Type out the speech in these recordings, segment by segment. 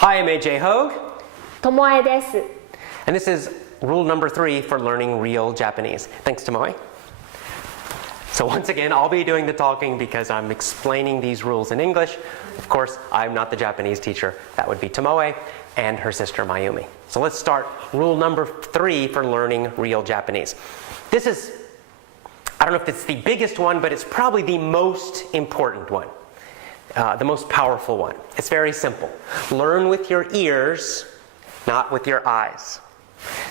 Hi, I'm AJ Hogue. ともえです。 And this is rule number 3 for learning real Japanese. Thanks, Tomoe. So once again, I'll be doing the talking because I'm explaining these rules in English. Of course, I'm not the Japanese teacher. That would be Tomoe and her sister Mayumi. So let's start rule number 3 for learning real Japanese. This is, I don't know if it's the biggest one, but it's probably the most important one. The most powerful one. It's very simple. Learn with your ears, not with your eyes.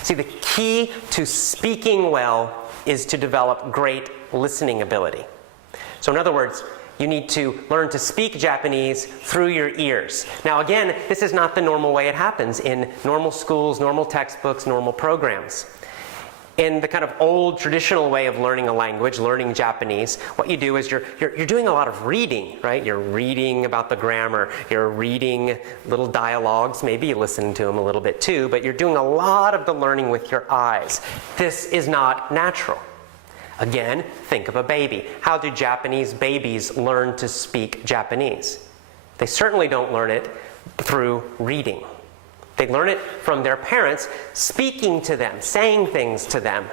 See, the key to speaking well is to develop great listening ability. So in other words, you need to learn to speak Japanese through your ears. Now again, this is not the normal way it happens in normal schools, normal textbooks, normal programs. In the kind of old traditional way of learning a language, learning Japanese, what you do is you're doing a lot of reading, right? You're reading about the grammar, you're reading little dialogues, maybe you listen to them a little bit too, but you're doing a lot of the learning with your eyes. This is not natural. Again, think of a baby. How do Japanese babies learn to speak Japanese? They certainly don't learn it through reading. They learn it from their parents speaking to them, saying things to them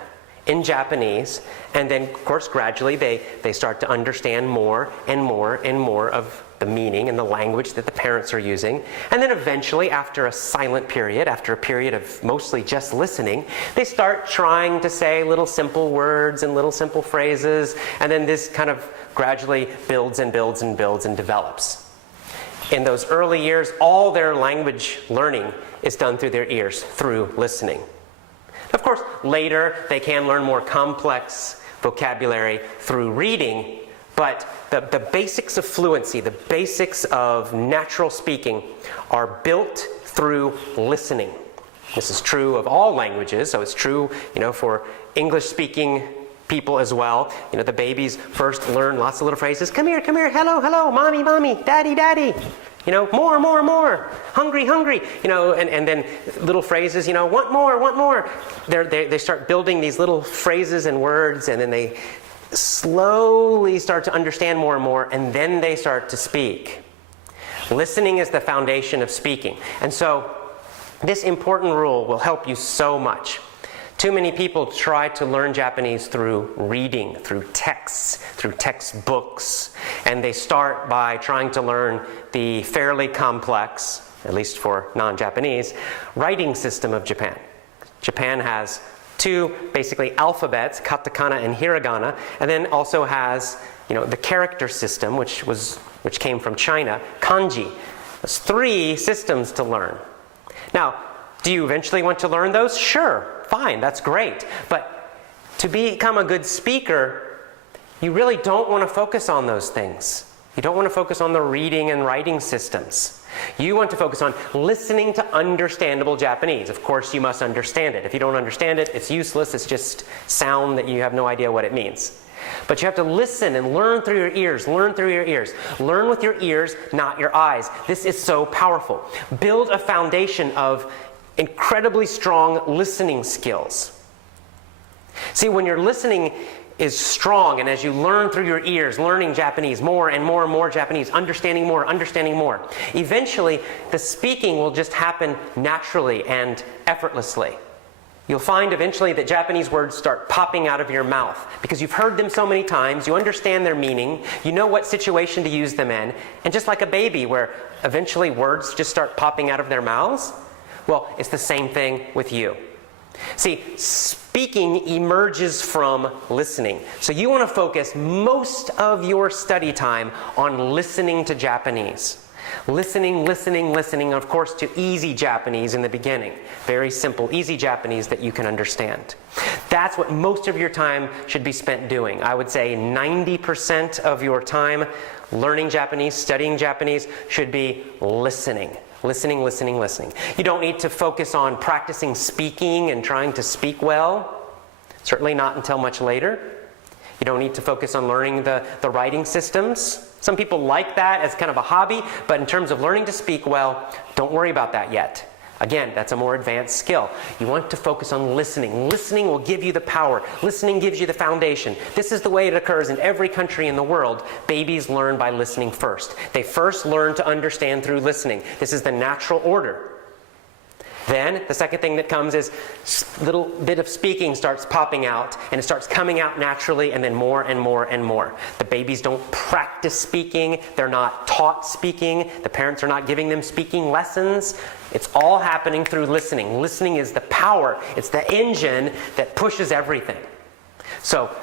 in Japanese, and then, of course, gradually they start to understand more and more and more of the meaning and the language that the parents are using. And then eventually, after a silent period, after a period of mostly just listening, they start trying to say little simple words and little simple phrases, and then this kind of gradually builds and builds and builds and develops. In those early years, all their language learning is done through their ears, through listening. Of course, later they can learn more complex vocabulary through reading, but the basics of fluency, the basics of natural speaking are built through listening. This is true of all languages, so it's true, for English-speaking people as well. The babies first learn lots of little phrases. Come here, hello, hello, mommy, mommy, daddy, daddy. More, more, more. Hungry, hungry. And then little phrases, want more, want more. They start building these little phrases and words, and then they slowly start to understand more and more, and then they start to speak. Listening is the foundation of speaking. And so this important rule will help you so much. Too many people try to learn Japanese through reading, through texts, through textbooks, and they start by trying to learn the fairly complex, at least for non-Japanese, writing system of Japan. Japan has two basically alphabets, katakana and hiragana, and then also has the character system, which came from China, kanji. There's 3 systems to learn. Now, do you eventually want to learn those? Sure. Fine, that's great. But to become a good speaker, you really don't want to focus on those things. You don't want to focus on the reading and writing systems. You want to focus on listening to understandable Japanese. Of course, you must understand it. If you don't understand it, it's useless. It's just sound that you have no idea what it means. But you have to listen and learn through your ears, learn through your ears. Learn with your ears, not your eyes. This is so powerful. Build a foundation of incredibly strong listening skills. See, when your listening is strong, and as you learn through your ears, learning Japanese more and more and more Japanese, understanding more, eventually the speaking will just happen naturally and effortlessly. You'll find eventually that Japanese words start popping out of your mouth because you've heard them so many times, you understand their meaning, you know what situation to use them in, and just like a baby where eventually words just start popping out of their mouths, well, it's the same thing with you. See, speaking emerges from listening. So you want to focus most of your study time on listening to Japanese. Listening, of course, to easy Japanese in the beginning. Very simple, easy Japanese that you can understand. That's what most of your time should be spent doing. I would say 90% of your time learning Japanese, studying Japanese, should be listening. Listening. You don't need to focus on practicing speaking and trying to speak well. Certainly not until much later. You don't need to focus on learning the writing systems. Some people like that as kind of a hobby, but in terms of learning to speak well, don't worry about that yet. Again, that's a more advanced skill. You want to focus on listening. Listening will give you the power. Listening gives you the foundation. This is the way it occurs in every country in the world. Babies learn by listening first. They first learn to understand through listening. This is the natural order. Then, the second thing that comes is a little bit of speaking starts popping out, and it starts coming out naturally, and then more and more and more. The babies don't practice speaking. They're not taught speaking. The parents are not giving them speaking lessons. It's all happening through listening. Listening is the power. It's the engine that pushes everything. So,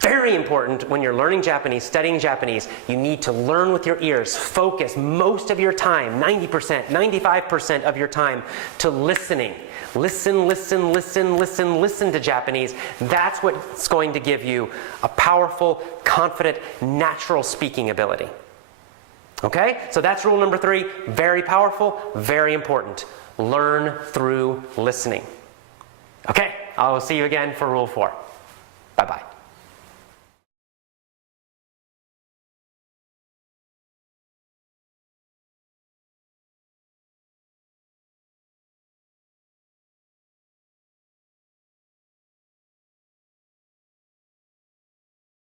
very important when you're learning Japanese, studying Japanese, you need to learn with your ears. Focus most of your time, 90%, 95% of your time to listening. Listen, listen, listen, listen, listen to Japanese. That's what's going to give you a powerful, confident, natural speaking ability. Okay? So that's rule number 3. Very powerful, very important. Learn through listening. Okay, I will see you again for rule 4. Bye-bye.